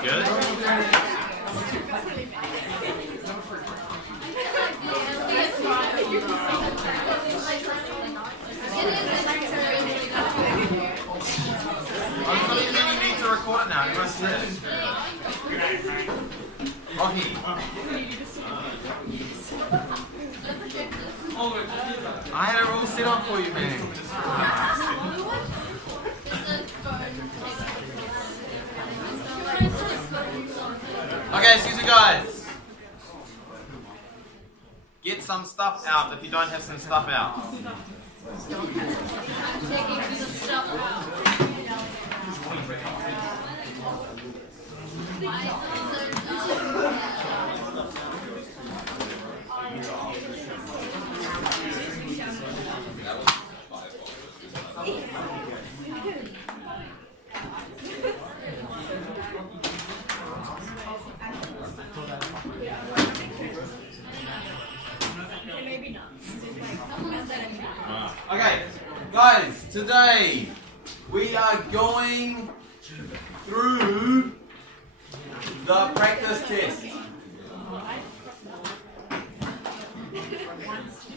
Good. I'm telling you, you need to record it now. You must sit. Rocky. I had it all set up for you, man. Okay, excuse me, guys. Get some stuff out if you don't have some stuff out. Okay, guys, today we are going through the practice test.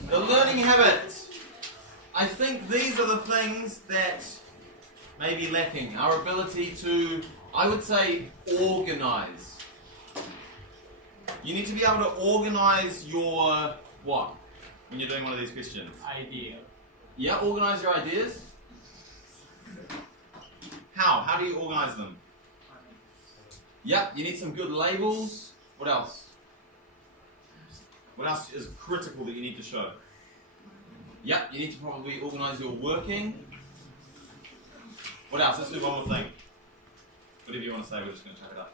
The learning habits. I think these are the things that may be lacking. Our ability to, I would say, organize. You need to be able to organize your what? When you're doing one of these questions? Idea. Yeah, organize your ideas. How? How do you organize them? Yep, you need some good labels. What else? What else is critical that you need to show? Yep, you need to probably organize your working. What else? Let's do one more thing. Whatever you want to say, we're just going to check it up.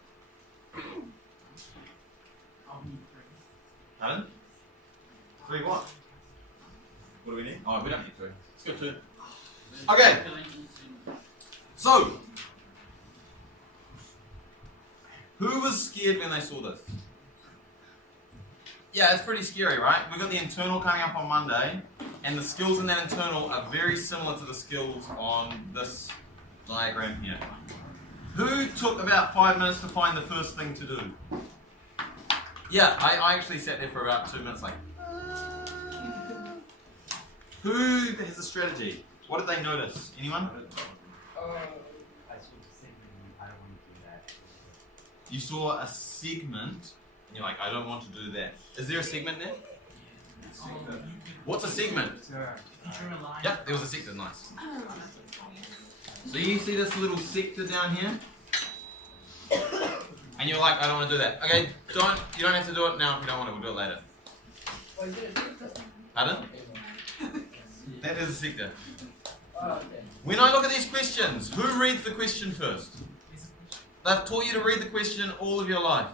Pardon? 3 what? What do we need? Oh, we don't need 3. Let's go 2. Okay. So, who was scared when they saw this? Yeah, it's pretty scary, right? We've got the internal coming up on Monday, and the skills in that internal are very similar to the skills on this diagram here. Who took about 5 minutes to find the first thing to do? Yeah, I actually sat there for about 2 minutes like, who has a strategy? What did they notice? Anyone? You saw a segment, and you're like, I don't want to do that. Is there a segment there? What's a segment? Yep, there was a sector, nice. So you see this little sector down here? And you're like, I don't want to do that. Okay, you don't have to do it now if you don't want to, we'll do it later. Pardon? That is a sector. When I look at these questions, who reads the question first? They've taught you to read the question all of your life.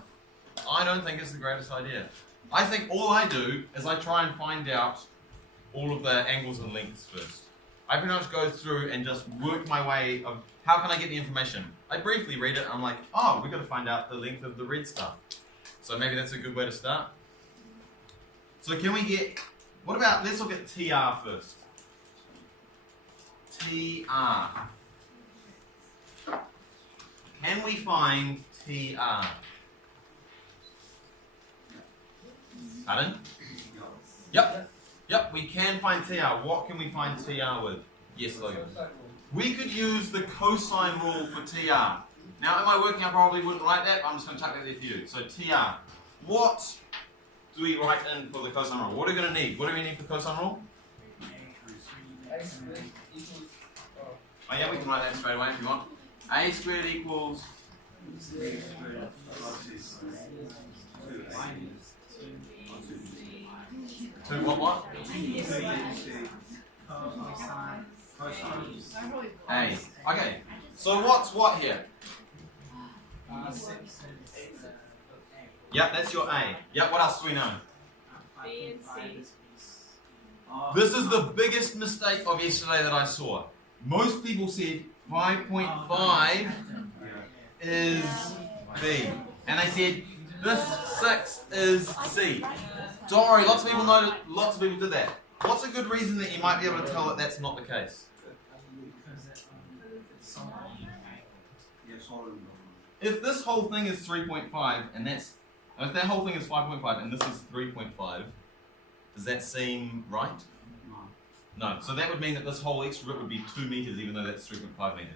I don't think it's the greatest idea. I think all I do is I try and find out all of the angles and lengths first. I pretty much go through and just work my way of how can I get the information. I briefly read it, I'm like, oh, we've got to find out the length of the red stuff. So maybe that's a good way to start. So can we get, what about, let's look at TR first. TR. Can we find TR? Pardon? Yep, we can find TR. What can we find TR with? Yes, Logan. We could use the cosine rule for TR. Now, in my working, I probably wouldn't write that, but I'm just going to chuck that there for you. So TR. What do we write in for the cosine rule? What are we going to need? What do we need for cosine rule? Oh yeah, we can write that straight away if you want. A squared equals... Two what? A. Okay. So what's what here? Yep, that's your A. Yep, what else do we know? B and C. This is the biggest mistake of yesterday that I saw. Most people said 5.5 is B. And they said this 6 is C. Don't worry, lots of people did that. What's a good reason that you might be able to tell that that's not the case? If this whole thing is 3.5 and if that whole thing is 5.5 and this is 3.5, does that seem right? No. So that would mean that this whole extra bit would be 2 meters, even though that's 3.5 meters.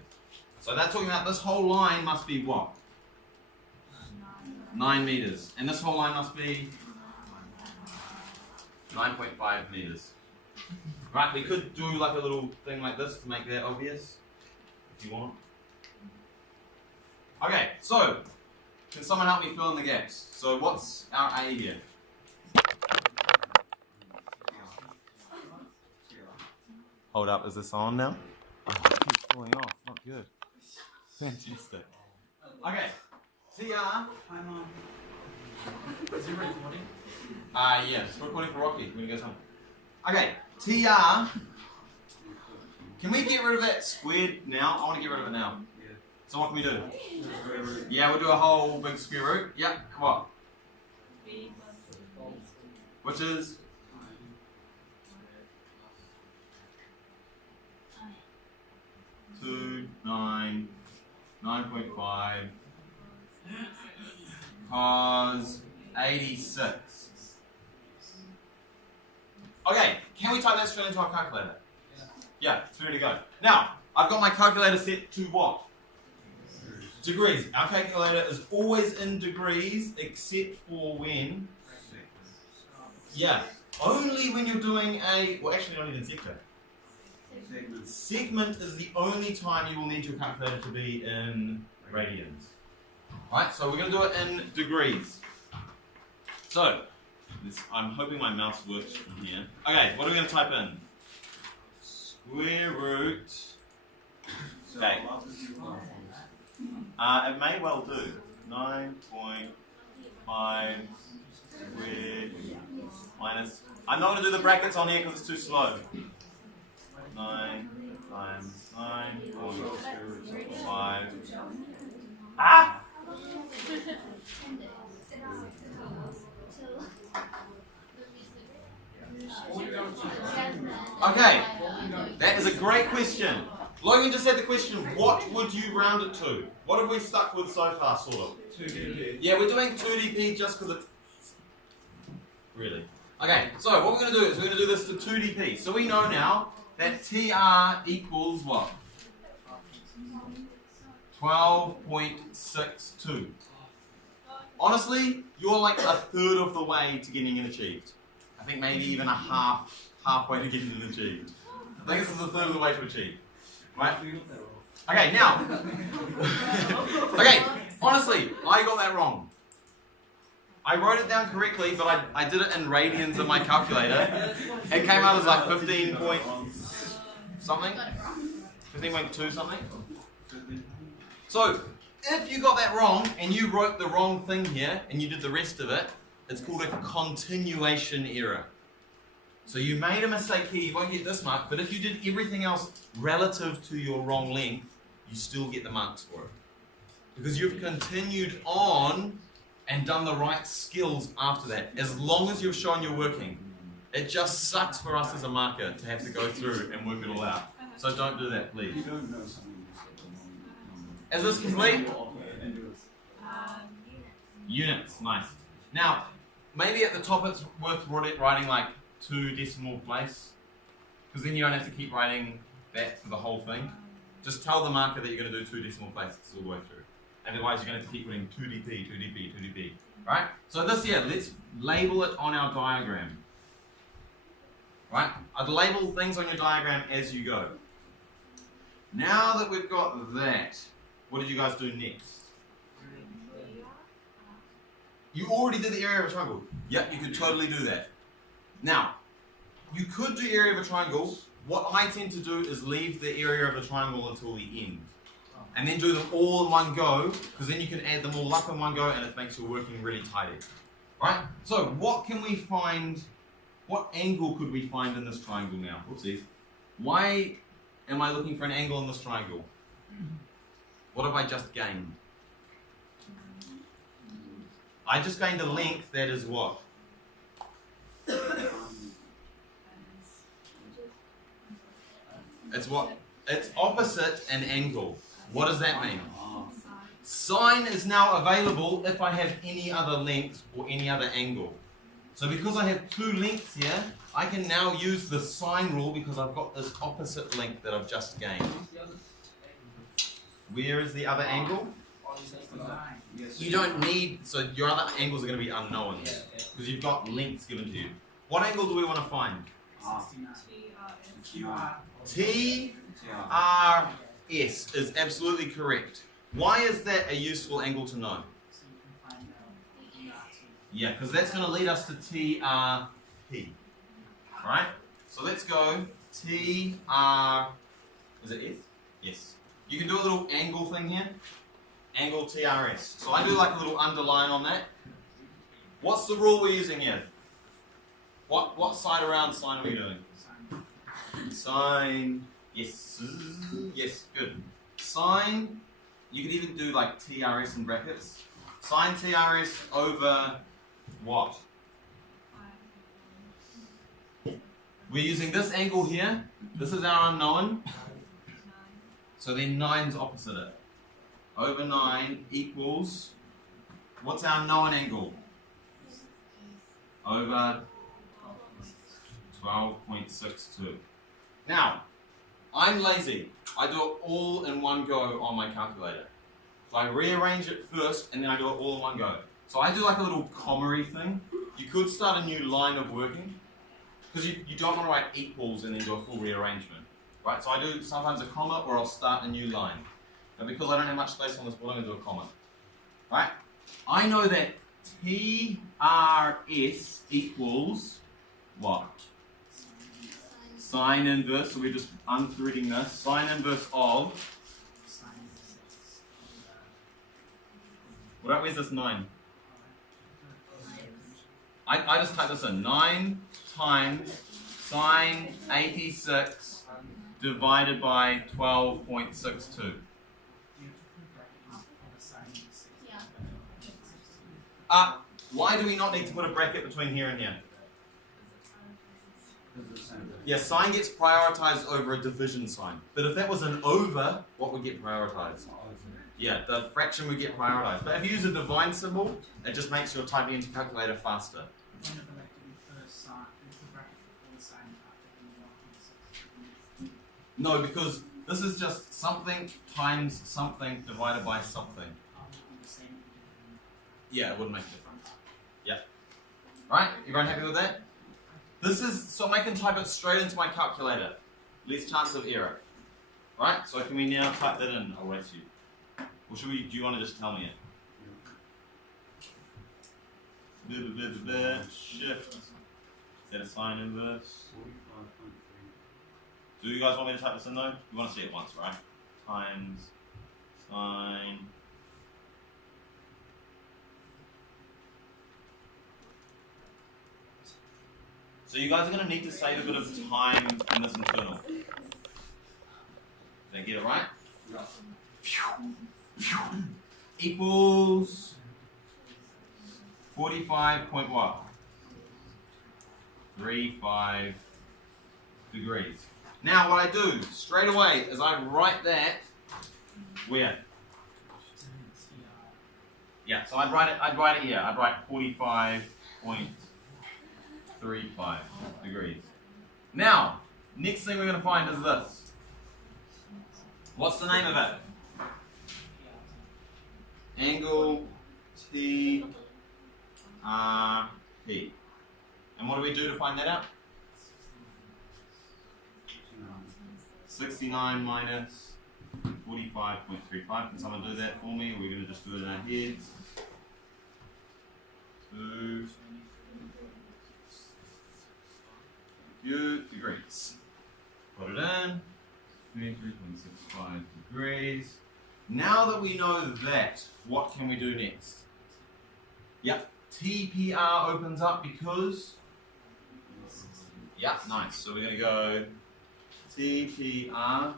So they're talking about this whole line must be what? 9 meters. And this whole line must be 9.5 meters. Right, we could do like a little thing like this to make that obvious, if you want. Okay, so, can someone help me fill in the gaps? So what's our A here? Hold up, is this on now? Oh, it keeps falling off, not good. Fantastic. Okay, TR. Is it recording? Yes, we're recording for Rocky when he goes home. Okay, TR. Can we get rid of that squared now? I want to get rid of it now. Yeah. So what can we do? Yeah, we'll do a whole big square root. Yeah, what? Which is? 2, 9, 9.5, cos 86. Okay, can we type that straight into our calculator? Yeah, it's ready to go. Now, I've got my calculator set to what? Degrees. Our calculator is always in degrees, except for when? Yeah, only when you're doing well actually not even sector. Segment is the only time you will need your calculator to be in radians. Right, so we're going to do it in degrees. So, I'm hoping my mouse works from here. Okay, what are we going to type in? Square root. Okay. It may well do. 9.5 squared minus. I'm not going to do the brackets on here because it's too slow. 9 times 9.5. Ah! Okay, that is a great question. Logan just had the question, what would you round it to? What have we stuck with so far, sort of? 2dp. Yeah, we're doing 2dp just because it's... Really? Okay, so what we're going to do is we're going to do this to 2dp. So we know now that TR equals what? 12.62. Honestly, you're like a third of the way to getting it achieved. I think maybe even halfway to getting it achieved. I think this is a third of the way to achieve. Right? Okay, now. Okay, honestly, I got that wrong. I wrote it down correctly, but I did it in radians in my calculator. It came out as like 15 point something. 15.2 something. So, if you got that wrong and you wrote the wrong thing here and you did the rest of it, it's called a continuation error. So you made a mistake here, you won't get this mark, but if you did everything else relative to your wrong length, you still get the marks for it. Because you've continued on and done the right skills after that, as long as you've shown you're working. It just sucks for us as a marker to have to go through and work it all out. So don't do that, please. Is this complete? Units, nice. Now, maybe at the top it's worth writing like 2 decimal place, because then you don't have to keep writing that for the whole thing. Just tell the marker that you're going to do 2 decimal places all the way through. Otherwise you're going to have to keep putting 2dp, 2dp, 2dp. Right? So this here, let's label it on our diagram. Right? I'd label things on your diagram as you go. Now that we've got that, what did you guys do next? You already did the area of a triangle. Yep, you could totally do that. Now, you could do area of a triangle. What I tend to do is leave the area of a triangle until the end. And then do them all in one go, because then you can add them all up in one go and it makes your working really tidy. Right? So, what can we find, what angle could we find in this triangle now? Whoopsies. Why am I looking for an angle in this triangle? What have I just gained? I just gained a length that is what? It's what? It's opposite an angle. What does that mean? Sine is now available if I have any other length or any other angle. So because I have two lengths here, I can now use the sine rule because I've got this opposite length that I've just gained. Where is the other angle? You don't need, so your other angles are going to be unknowns because you've got lengths given to you. What angle do we want to find? TRS is absolutely correct. Why is that a useful angle to know? Yeah, because that's going to lead us to TRP. Alright? So let's go TR. Is it S? Yes. You can do a little angle thing here. Angle TRS. So I do like a little underline on that. What's the rule we're using here? What side around sine are we doing? Sine. Yes. Yes, good. Sine, you could even do like TRS in brackets. Sine TRS over what? We're using this angle here. This is our unknown. So then 9's opposite it. Over 9 equals, what's our known angle? Over 12.62. Now, I'm lazy. I do it all in one go on my calculator. So I rearrange it first and then I do it all in one go. So I do like a little comma-y thing. You could start a new line of working because you don't want to write equals and then do a full rearrangement. Right? So I do sometimes a comma or I'll start a new line. But because I don't have much space on this board, I'm going to do a comma. Right? I know that TRS equals what? Sine inverse, so we're just unthreading this. Sine inverse of. Where's this 9? I just type this in. 9 times sine 86 divided by 12.62. Why do we not need to put a bracket between here and here? Yeah, sine gets prioritized over a division sign. But if that was an over, what would get prioritized? Yeah, the fraction would get prioritized. But if you use a divine symbol, it just makes your typing into calculator faster. No, because this is just something times something divided by something. Yeah, it wouldn't make a difference. Yeah. Right? Everyone happy with that? This is, so I can type it straight into my calculator. Less chance of error. Right? So can we now type that in? I'll wait you. Or should we, do you want to just tell me it? Shift. Is that a sine inverse? Do you guys want me to type this in though? You want to see it once, right? Times sine. So you guys are going to need to save a bit of time in this internal. Did I get it right? Equals 45 point what? 35 degrees. Now what I do straight away is I write that where? Yeah, so I'd write it here. I'd write 45.35 degrees. Now, next thing we're going to find is this. What's the name of it? Angle TRP. And what do we do to find that out? 69 minus 45.35. Can someone do that for me? Or we're going to just do it in our heads. 2 degrees. Put it in. 23.65 degrees. Now that we know that, what can we do next? Yep, TPR opens up because. Yep, nice. So we're going to go TPR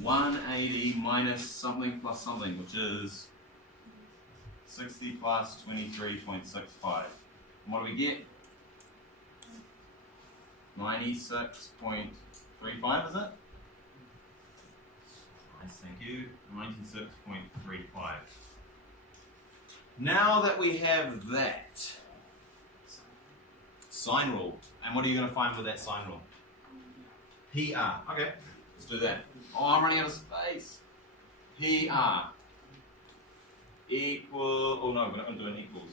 180 minus something plus something, which is 60 plus 23.65. And what do we get? 96.35, is it? Yes, thank you. 96.35. Now that we have that sine rule, and what are you going to find with that sine rule? PR. Okay, let's do that. Oh, I'm running out of space. PR equal. Oh no, we're not going to do an equals.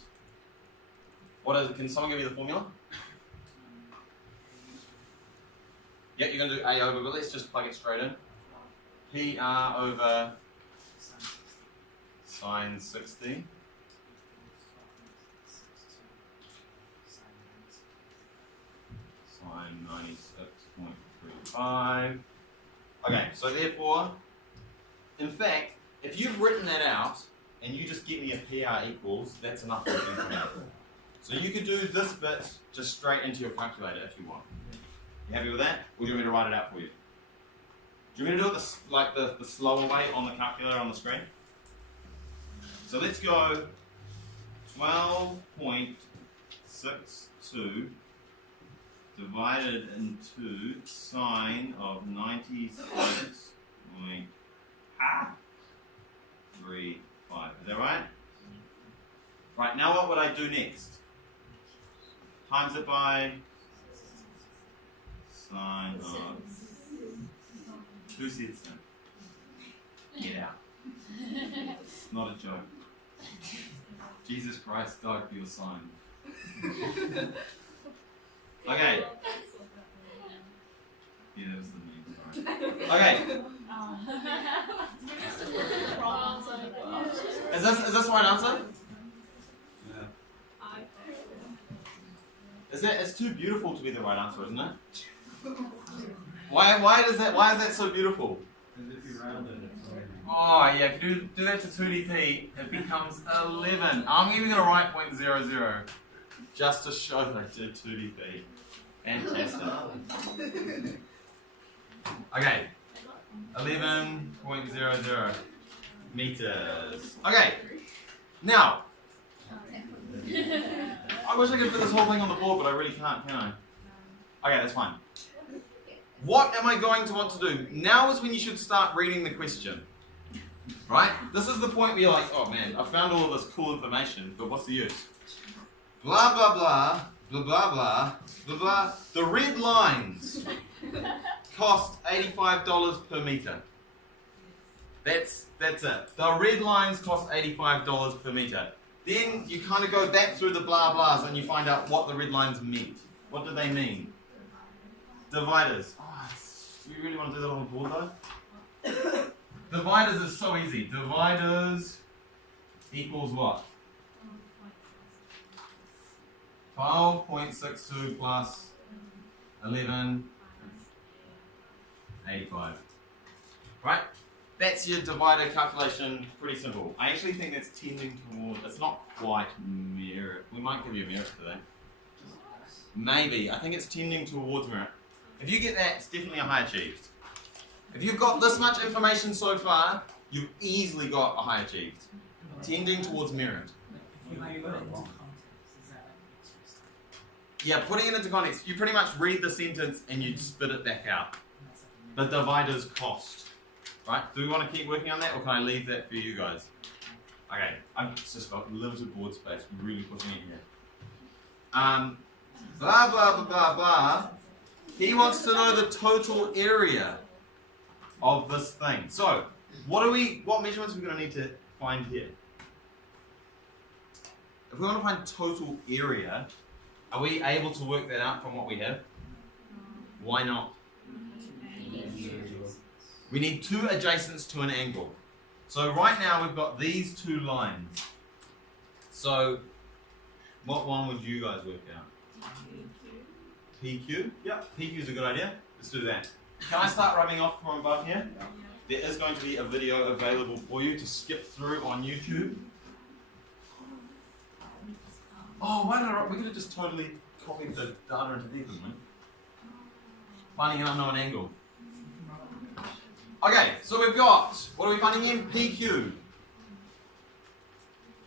What is it? Can someone give me the formula? Yeah, you're going to do A over, but let's just plug it straight in. PR over sine 60. Sine 96.35. Okay, so therefore, in fact, if you've written that out and you just get me a PR equals, that's enough for you to come out. So you could do this bit just straight into your calculator if you want. You happy with that? Or do you want me to write it out for you? Do you want me to do it the slower way on the calculator on the screen? So let's go 12.62 divided into sine of 96.35. Is that right? Right, now what would I do next? Times it by sine of 2 sets in. Get out. It's not a joke. Jesus Christ died for your sign. Okay. Yeah, that was the name. Sorry. Okay. Is this the right answer? Yeah. It's too beautiful to be the right answer, isn't it? Why is that so beautiful? Oh yeah, if you do that to 2dp, it becomes 11. I'm even going to write 0.00 just to show that I did 2dp. Fantastic. Okay, 11.00 meters. Okay, now, I wish I could fit this whole thing on the board, but I really can't, can I? Okay, that's fine. What am I going to want to do? Now is when you should start reading the question. Right? This is the point where you're like, oh man, I found all of this cool information, but what's the use? Blah, blah, blah, blah, blah, blah, blah, blah. The red lines cost $85 per meter. That's it. The red lines cost $85 per meter. Then you kind of go back through the blah blahs and you find out what the red lines meant. What do they mean? Dividers. Oh, do you really want to do that on the board though? Dividers is so easy. Dividers equals what? 12.62 plus 11.85. Right? That's your divider calculation. Pretty simple. I actually think that's tending toward, it's not quite merit. We might give you a merit today. Maybe. I think it's tending towards merit. If you get that, it's definitely a high achieved. If you've got this much information so far, you've easily got a high achieved. Tending towards merit. Yeah, putting it into context. You pretty much read the sentence and you spit it back out. The divider's cost. Right? Do we want to keep working on that, or can I leave that for you guys? Okay, I've just got limited board space. We're really pushing it here. Blah, blah, blah, blah, blah. He wants to know the total area of this thing. So, what measurements are we going to need to find here? If we want to find total area, are we able to work that out from what we have? Why not? We need two adjacents to an angle. So right now we've got these two lines. So what one would you guys work out? PQ? Yep, PQ is a good idea. Let's do that. Can I start rubbing off from above here? There is going to be a video available for you to skip through on YouTube. Oh, why not? We could have just totally copied the data into there, couldn't we? Finding an unknown angle. Okay, so we've got, what are we finding in? PQ.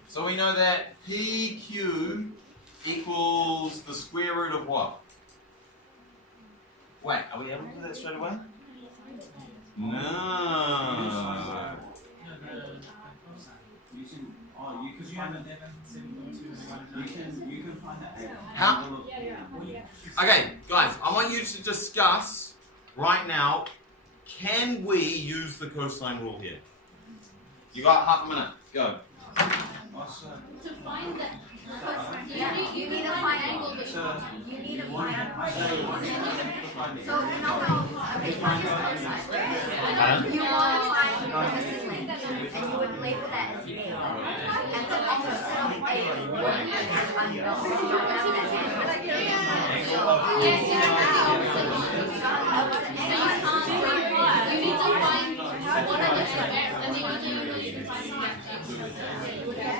So we know that PQ equals the square root of what? Wait, are we able to do that straight away? No. Because you have 11, you can find that. How? Okay, guys, I want you to discuss right now, can we use the cosine rule here? You got half a minute. Go. To find the you need to find angle. You need to find so you know how if one is cosine, you want to find the missing link, and you would label that as A. And the opposite of A is unknown. You don't have that angle. Yes, you have you need to find what are the triggers, and then you can find can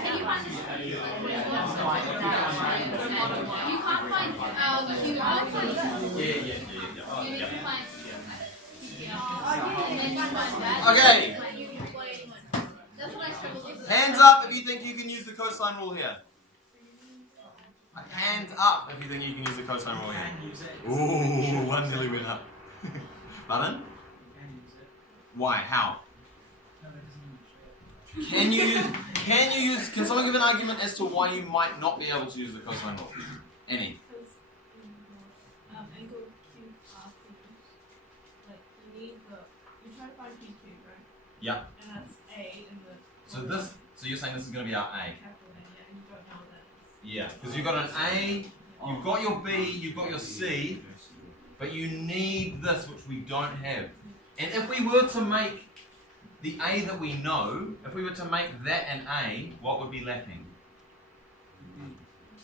you find you can't find Q R. Yeah. You need to find and then you find that. Okay. That's what I struggle with. Hands up if you think you can use the cosine rule here. Hands up if you think you can use the cosine rule here. Ooh, one nearly went up. Pardon? Why? How? Can someone give an argument as to why you might not be able to use the cosine rule? Any? Angle QR like you need you try to find PQ, right? Yeah. And that's A in the So you're saying this is going to be our A? capital A, yeah, and you don't know what that is. Yeah, because you've got an A, you've got your B, you've got your C, but you need this, which we don't have. And if we were to make the A that we know, if we were to make that an A, what would be lacking?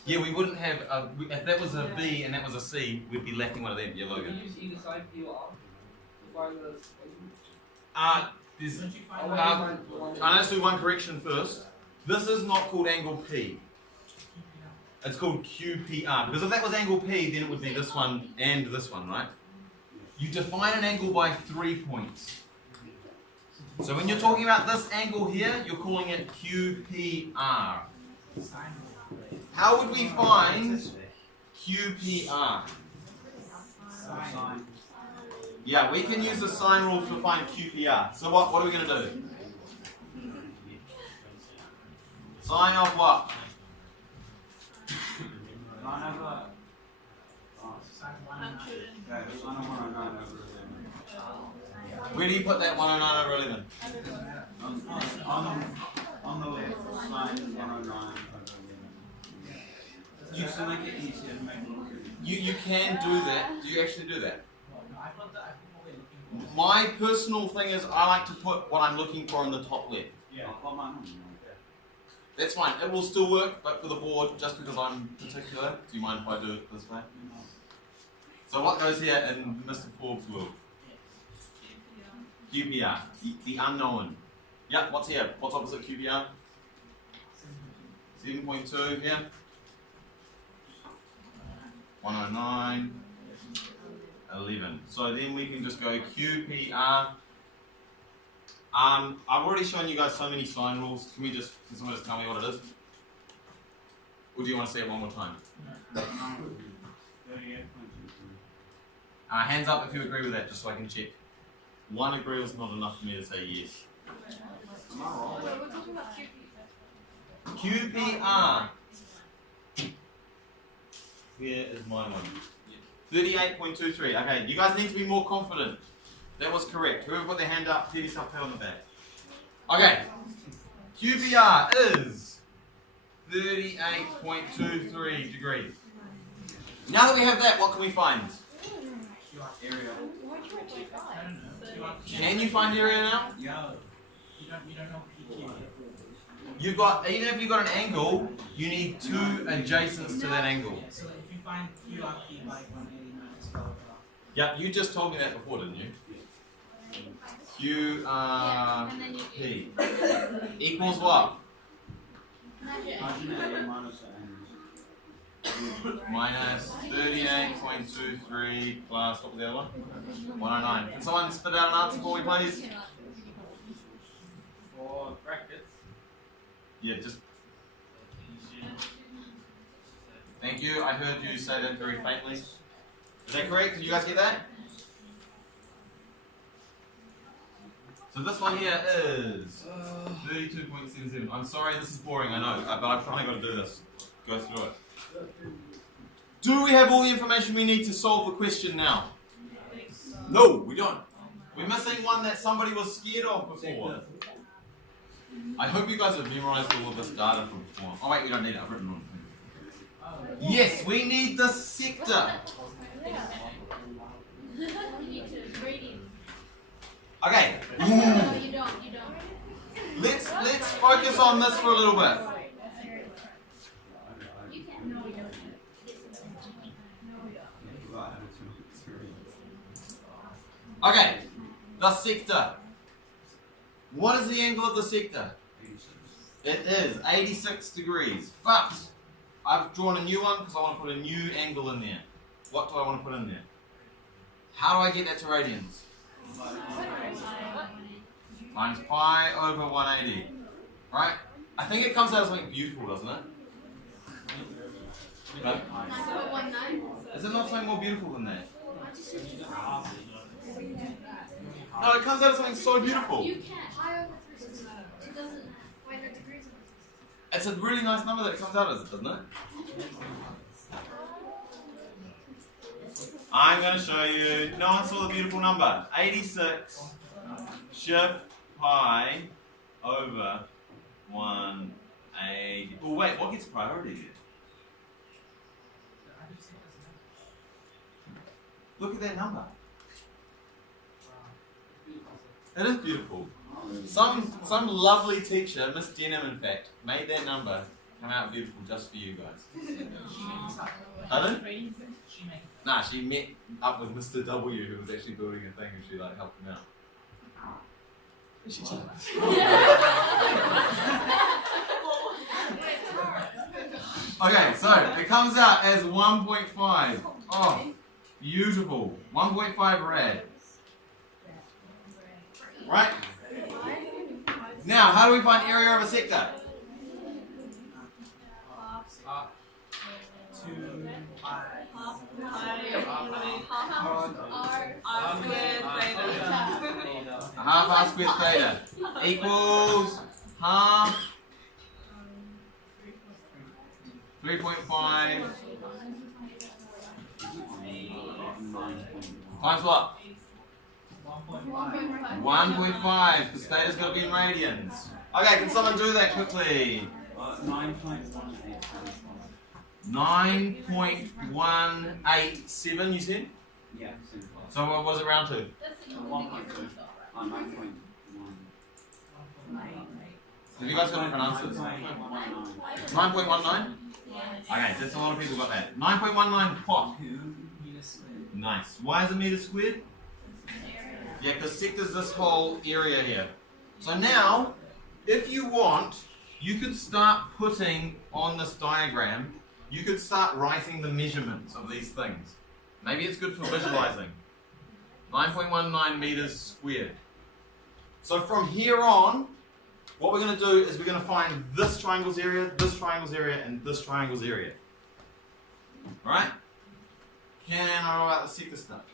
Yeah, we wouldn't have, if that was a B and that was a C, we'd be lacking one of them. Yeah, Logan. Use either side P or R to find the. Let's do one correction first. This is not called angle P. It's called QPR. Because if that was angle P, then it would be this one and this one, right? You define an angle by 3 points. So when you're talking about this angle here, you're calling it QPR. How would we find QPR? Yeah, we can use the sine rule to find QPR. So what are we going to do? Sine of what? Where do you put that 109 over 11? On the left, sine 109 over 11. Just to make it easier to make it look good. You can do that. Do you actually do that? My personal thing is I like to put what I'm looking for in the top left. Yeah, I'll put mine on. That's fine. It will still work, but for the board, just because I'm particular, do you mind if I do it this way? So what goes here in Mr. Forbes' world? QPR, the unknown. Yeah, what's here? What's opposite QPR? 7.2 here. 109, 11. So then we can just go QPR. I've already shown you guys so many sine rules. Can someone just tell me what it is? Or do you want to say it one more time? Hands up if you agree with that, just so I can check. One agree was not enough for me to say yes. QPR. Here is my one. 38.23. Okay, you guys need to be more confident. That was correct. Whoever put their hand up, give yourself a pat on the back. Okay. QPR is 38.23 degrees. Now that we have that, what can we find? Area. Can you find area now? Yeah. You don't know PQ. You've got, even if you've got an angle, you need two adjacents to that angle. So if you find QRP by 189 as well. Yeah, you just told me that before, didn't you? QRP equals what? Minus 38.23 plus, what was the other one? 109. Can someone spit out an answer for me, please? For brackets. Yeah, just. Thank you. I heard you say that very faintly. Is that correct? Did you guys get that? So this one here is 32.77. I'm sorry this is boring, I know, but I've finally got to do this. Go through it. Do we have all the information we need to solve the question now? No, we don't. We're missing one that somebody was scared of before. I hope you guys have memorized all of this data from before. Oh wait, we don't need it. I've written on it. Yes, we need the sector. Okay. No, you don't. Let's focus on this for a little bit. You can. No, you don't. Okay, the sector. What is the angle of the sector? It is 86 degrees. But I've drawn a new one because I want to put a new angle in there. What do I want to put in there? How do I get that to radians? Times pi over 180. Right? I think it comes out as something beautiful, doesn't it? No? 9.19. Is it not something more beautiful than that? No, it comes out as something so beautiful. You can't. Pi over 360. It doesn't. Wait, no, degrees. It's a really nice number that it comes out as, doesn't it? I'm going to show you. No one saw the beautiful number. 86 shift pi over 180. Oh wait, what gets priority here? Look at that number. It is beautiful. Some lovely teacher, Miss Denham in fact, made that number come out beautiful just for you guys. Pardon? Nah, she met up with Mr. W who was actually building a thing and she like helped him out. She Okay, so it comes out as 1.5. Oh, beautiful. 1.5 rad. Right? Now, how do we find area of a sector? Half r squared theta equals half 3.5 times what? 1.5, because theta's got to be in radians. Okay, can someone do that quickly? 9.187, you said? Yeah. So what was it round to? 1.2. 9.1. Have you guys got different answers? 9.19? Okay, that's a lot of people got that. 9.19 what? Nice. Why is it meter squared? Yeah, because sector's this whole area here. So now, if you want, you could start putting on this diagram, you could start writing the measurements of these things. Maybe it's good for visualizing. 9.19 meters squared. So from here on, what we're going to do is we're going to find this triangle's area, and this triangle's area. Alright? Can I know about the sector stuff?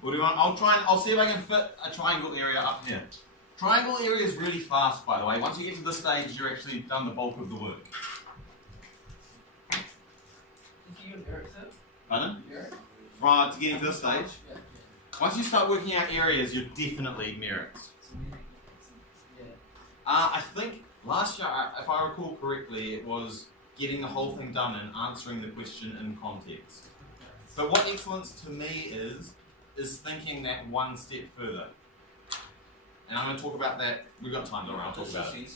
What do you want? I'll see if I can fit a triangle area up here. Triangle area is really fast, by the way. Once you get to this stage, you're actually done the bulk of the work. Pardon? Right, to getting to this stage. Once you start working out areas, you're definitely merits. I think last year, if I recall correctly, it was getting the whole thing done and answering the question in context. But what excellence to me is thinking that one step further. And I'm going to talk about that. We've got time, don't worry, I'll talk about it.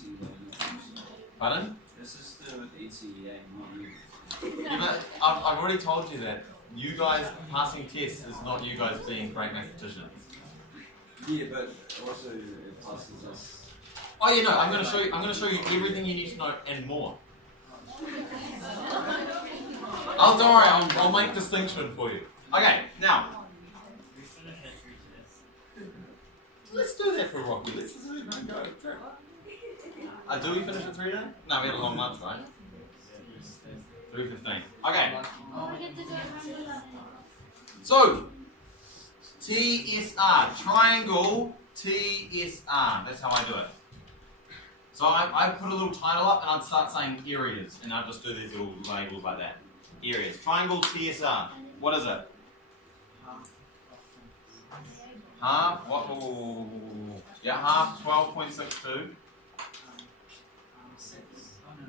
Pardon? This is still with ECEA, not you. Yeah, but I've already told you that you guys passing tests is not you guys being great mathematicians. Yeah, but also it passes us. Oh yeah, no, I'm going to show you everything you need to know and more. Oh, don't worry, I'll make distinction for you. Okay, now. Let's do that for Rocky. Let's just go. Do we finish at 3 then? No, we had a long lunch, right? 3:15. Okay. So, TSR, triangle TSR. That's how I do it. So I put a little title up and I'd start saying areas, and I'll just do these little labels like that. Areas. Triangle TSR. What is it? Half. What? Oh, yeah, half 12.62. 6. Oh no,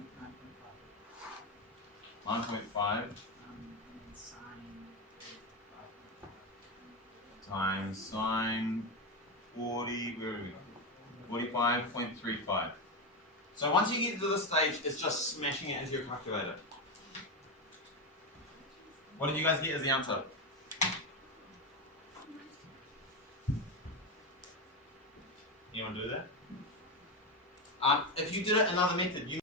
9.5. 9.5 And sine times sine 40. Where are we? 45.35. So once you get to this stage, it's just smashing it into your calculator. What did you guys get as the answer? Anyone do that? If you did it another method, you